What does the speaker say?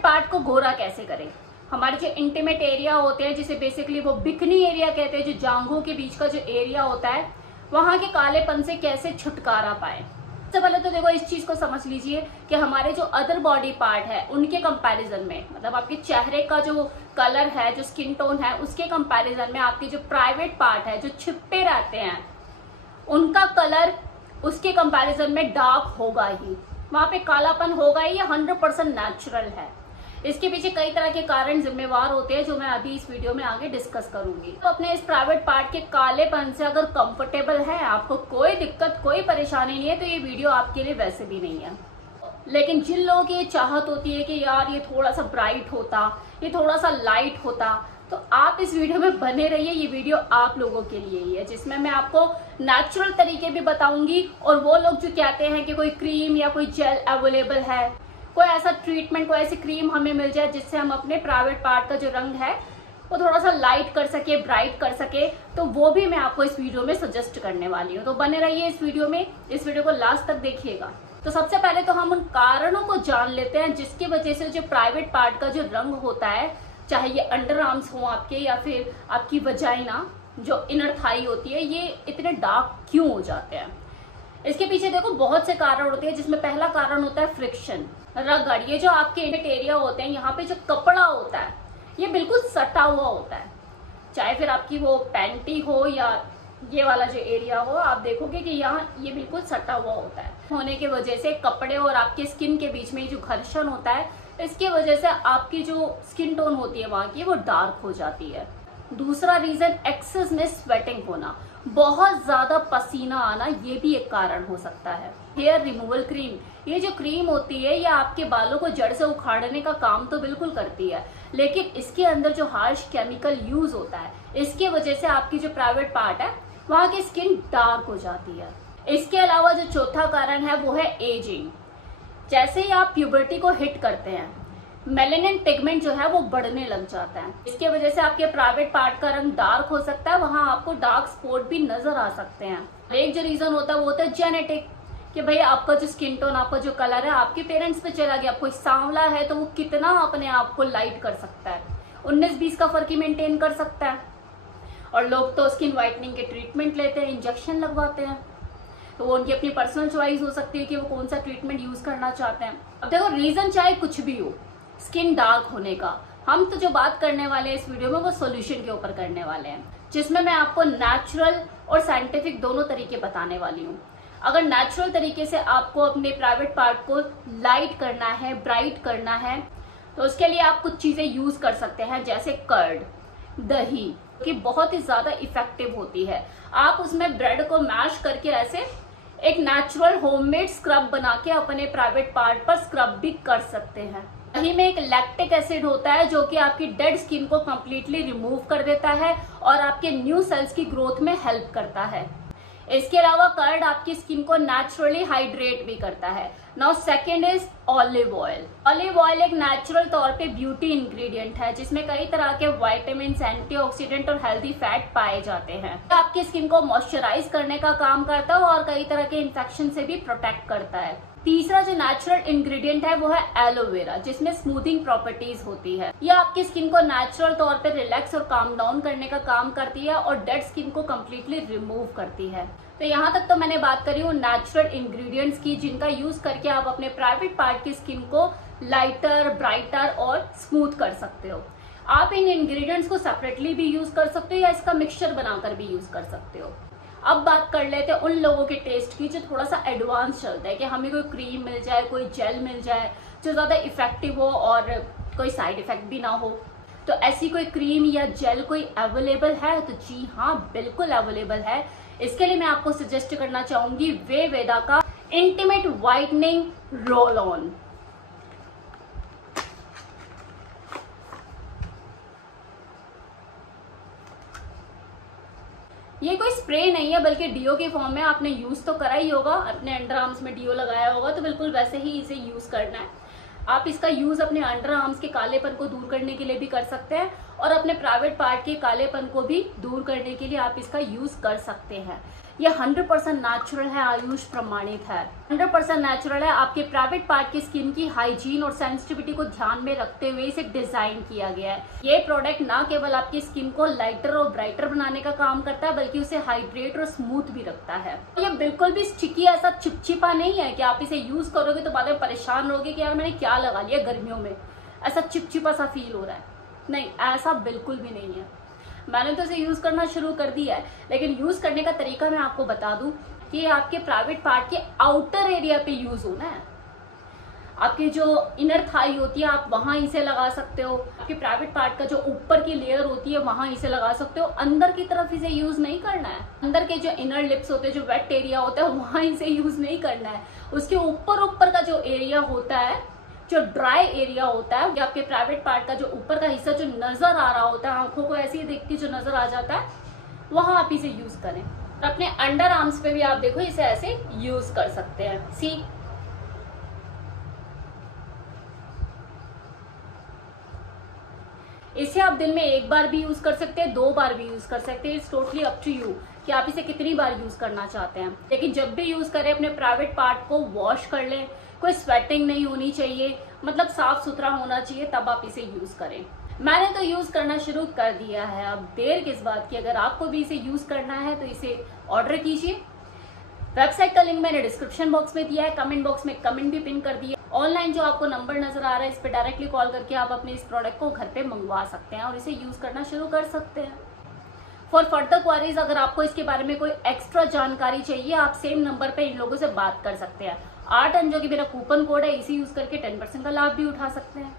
Private part को गोरा कैसे करें। हमारे जो इंटीमेट एरिया होते हैं, जिसे बेसिकली वो बिकनी एरिया कहते हैं, जो जांघों के बीच का जो एरिया होता है, वहां के कालेपन से कैसे छुटकारा पाए। सबसे पहले तो देखो इस चीज को समझ लीजिए कि हमारे जो अदर बॉडी पार्ट है उनके कंपैरिजन में, मतलब आपके चेहरे का जो कलर है, जो स्किन टोन है, उसके कंपैरिजन में आपके जो प्राइवेट पार्ट है, जो छिपे रहते हैं, उनका कलर उसके कंपैरिजन में डार्क होगा ही, वहां पे कालापन होगा ही, 100% नेचुरल है। इसके पीछे कई तरह के कारण जिम्मेवार होते हैं जो मैं अभी इस वीडियो में आगे डिस्कस करूंगी। तो अपने इस प्राइवेट पार्ट के कालेपन से अगर कंफर्टेबल है, आपको कोई दिक्कत कोई परेशानी नहीं है, तो ये वीडियो आपके लिए वैसे भी नहीं है। लेकिन जिन लोगों की ये चाहत होती है कि यार ये थोड़ा सा ब्राइट होता, ये थोड़ा सा लाइट होता, तो आप इस वीडियो में बने रहिए। ये वीडियो आप लोगों के लिए ही है, जिसमें मैं आपको नेचुरल तरीके भी बताऊंगी, और वो लोग जो कहते हैं कि कोई क्रीम या कोई जेल अवेलेबल है, कोई ऐसा ट्रीटमेंट, कोई ऐसी क्रीम हमें मिल जाए जिससे हम अपने प्राइवेट पार्ट का जो रंग है वो थोड़ा सा लाइट कर सके, ब्राइट कर सके, तो वो भी मैं आपको इस वीडियो में सजेस्ट करने वाली हूँ। तो बने रहिए इस वीडियो में, इस वीडियो को लास्ट तक देखिएगा। तो सबसे पहले तो हम उन कारणों को जान लेते हैं जिसकी वजह से जो प्राइवेट पार्ट का जो रंग होता है, चाहे ये अंडर आर्म्स हो आपके या फिर आपकी वजाइना जो इनर थाई होती है, ये इतने डार्क क्यों हो जाते हैं। इसके पीछे देखो बहुत से कारण होते हैं, जिसमें पहला कारण होता है फ्रिक्शन, रगड़। ये जो आपके इनर एरिया होते हैं, यहाँ पे जो कपड़ा होता है ये बिल्कुल सटा हुआ होता है, चाहे फिर आपकी वो पैंटी हो या ये वाला जो एरिया हो, आप देखोगे कि यहाँ ये बिल्कुल सटा हुआ होता है। होने की वजह से कपड़े और आपके स्किन के बीच में जो घर्षण होता है, इसकी वजह से आपकी जो स्किन टोन होती है वहां की, वो डार्क हो जाती है। दूसरा रीजन एक्सेस में स्वेटिंग होना, बहुत ज्यादा पसीना आना, ये भी एक कारण हो सकता है। हेयर रिमूवल क्रीम, ये जो क्रीम होती है ये आपके बालों को जड़ से उखाड़ने का काम तो बिल्कुल करती है, लेकिन इसके अंदर जो हार्श केमिकल यूज होता है, इसके वजह से आपकी जो प्राइवेट पार्ट है वहां की स्किन डार्क हो जाती है। इसके अलावा जो चौथा कारण है वो है एजिंग। जैसे ही आप प्यूबर्टी को हिट करते हैं, मेलेनिन पिगमेंट जो है वो बढ़ने लग जाता है। इसके वजह से आपके प्राइवेट पार्ट का रंग डार्क हो सकता है, वहां आपको डार्क स्पॉट भी नजर आ सकते हैं। एक जो रीजन होता है वो होता है जेनेटिक, कि भाई आपका जो स्किन टोन, आपका जो कलर है आपके पेरेंट्स पे चला गया। कोई सांवला है तो वो कितना अपने आप को लाइट कर सकता है, 19-20 का फर्क ही मेंटेन कर सकता है। और लोग तो स्किन व्हाइटनिंग के ट्रीटमेंट लेते हैं, इंजेक्शन लगवाते हैं, तो वो उनकी अपनी पर्सनल चॉइस हो सकती है कि वो कौन सा ट्रीटमेंट यूज करना चाहते हैं। अब देखो रीजन चाहे कुछ भी हो स्किन डार्क होने का, हम तो जो बात करने वाले हैं इस वीडियो में वो सोल्यूशन के ऊपर करने वाले हैं, जिसमें मैं आपको नेचुरल और साइंटिफिक दोनों तरीके बताने वाली हूँ। अगर नेचुरल तरीके से आपको अपने प्राइवेट पार्ट को लाइट करना है, ब्राइट करना है, तो उसके लिए आप कुछ चीजें यूज कर सकते हैं, जैसे कर्ड, दही, कि बहुत ही ज्यादा इफेक्टिव होती है। आप उसमें ब्रेड को मैश करके ऐसे एक नेचुरल होममेड स्क्रब बना के अपने प्राइवेट पार्ट पर स्क्रब भी कर सकते हैं। दही में एक लैक्टिक एसिड होता है जो कि आपकी डेड स्किन को कंप्लीटली रिमूव कर देता है और आपके न्यू सेल्स की ग्रोथ में हेल्प करता है। इसके अलावा कर्ड आपकी स्किन को नेचुरली हाइड्रेट भी करता है। Now second is olive oil. Olive oil एक नेचुरल तौर पे ब्यूटी इंग्रेडिएंट है, जिसमें कई तरह के विटामिन, एंटीऑक्सीडेंट और हेल्दी फैट पाए जाते हैं। आपकी स्किन को मॉइस्चराइज करने का काम करता है और कई तरह के इन्फेक्शन से भी प्रोटेक्ट करता है। तीसरा जो नेचुरल इंग्रेडिएंट है वो है एलोवेरा, जिसमें स्मूथिंग प्रॉपर्टीज होती है। यह आपकी स्किन को नेचुरल तौर पे रिलैक्स और काम डाउन करने का काम करती है और डेड स्किन को कम्प्लीटली रिमूव करती है। तो यहाँ तक तो मैंने बात करी हूँ नेचुरल इंग्रेडिएंट्स की, जिनका यूज करके आप अपने प्राइवेट पार्ट की स्किन को लाइटर, ब्राइटर और स्मूथ कर सकते हो। आप इन इंग्रेडिएंट्स को सेपरेटली भी यूज कर सकते हो या इसका मिक्सचर बनाकर भी यूज कर सकते हो। अब बात कर लेते हैं उन लोगों के टेस्ट की जो थोड़ा सा एडवांस चलता है, कि हमें कोई क्रीम मिल जाए, कोई जेल मिल जाए जो ज्यादा इफेक्टिव हो और कोई साइड इफेक्ट भी ना हो। तो ऐसी कोई क्रीम या जेल कोई अवेलेबल है? तो जी हाँ, बिल्कुल अवेलेबल है। इसके लिए मैं आपको सजेस्ट करना चाहूंगी वेदा का इंटीमेट व्हाइटनिंग रोल ऑन। ये कोई स्प्रे नहीं है बल्कि डीओ के फॉर्म में। आपने यूज तो करा ही होगा, अपने अंडर आर्म्स में डीओ लगाया होगा, तो बिल्कुल वैसे ही इसे यूज करना है। आप इसका यूज अपने अंडर आर्म्स के कालेपन को दूर करने के लिए भी कर सकते हैं और अपने प्राइवेट पार्ट के कालेपन को भी दूर करने के लिए आप इसका यूज कर सकते हैं। ये 100% नेचुरल है, आयुष प्रमाणित है, 100% नेचुरल है। आपके प्राइवेट पार्ट की स्किन की हाइजीन और सेंसिटिविटी को ध्यान में रखते हुए इसे डिजाइन किया गया है। ये प्रोडक्ट ना केवल आपकी स्किन को लाइटर और ब्राइटर बनाने का काम करता है, बल्कि उसे हाइड्रेट और स्मूथ भी रखता है। ये बिल्कुल भी स्टिकी, ऐसा चिपचिपा नहीं है कि आप इसे यूज करोगे तो बाद में परेशान रहोगे कि यार मैंने क्या लगा लिया, गर्मियों में ऐसा चिपचिपा सा फील हो रहा है। नहीं, ऐसा बिल्कुल भी नहीं है। मैंने तो इसे यूज करना शुरू कर दिया है, लेकिन यूज करने का तरीका मैं आपको बता दूं कि ये आपके प्राइवेट पार्ट के आउटर एरिया पे यूज होना है। आपकी जो इनर थाई होती है आप वहां इसे लगा सकते हो, आपके प्राइवेट पार्ट का जो ऊपर की लेयर होती है वहां इसे लगा सकते हो। अंदर की तरफ इसे यूज नहीं करना है। अंदर के जो इनर लिप्स होते हैं, जो वेट एरिया होता है, वहां इसे यूज नहीं करना है। उसके ऊपर का जो एरिया होता है, जो ड्राई एरिया होता है, या आपके प्राइवेट पार्ट का जो ऊपर का हिस्सा जो नजर आ रहा होता है, आंखों को ऐसे ही देख के जो नजर आ जाता है, वहां आप इसे यूज करें। अपने अंडर आर्म्स पे भी आप देखो इसे ऐसे यूज कर सकते हैं। सी इसे आप दिन में एक बार भी यूज कर सकते हैं, 2 बार भी यूज कर सकते हैं। It's totally up to you कि आप इसे कितनी बार यूज करना चाहते हैं। लेकिन जब भी यूज करें अपने प्राइवेट पार्ट को वॉश कर लें, कोई स्वेटिंग नहीं होनी चाहिए, मतलब साफ सुथरा होना चाहिए, तब आप इसे यूज करें। मैंने तो यूज करना शुरू कर दिया है, अब देर किस बात की। अगर आपको भी इसे यूज करना है तो इसे ऑर्डर कीजिए। वेबसाइट का लिंक मैंने डिस्क्रिप्शन बॉक्स में दिया है, कमेंट बॉक्स में कमेंट भी पिन कर दिया। ऑनलाइन जो आपको नंबर नजर आ रहा है, इस पे डायरेक्टली कॉल करके आप अपने इस प्रोडक्ट को घर पे मंगवा सकते हैं और इसे यूज करना शुरू कर सकते हैं। फॉर फर्दर क्वारीज, अगर आपको इसके बारे में कोई एक्स्ट्रा जानकारी चाहिए, आप सेम नंबर पे इन लोगों से बात कर सकते हैं। 8 जो कि मेरा कूपन कोड है, इसे यूज करके 10% का लाभ भी उठा सकते हैं।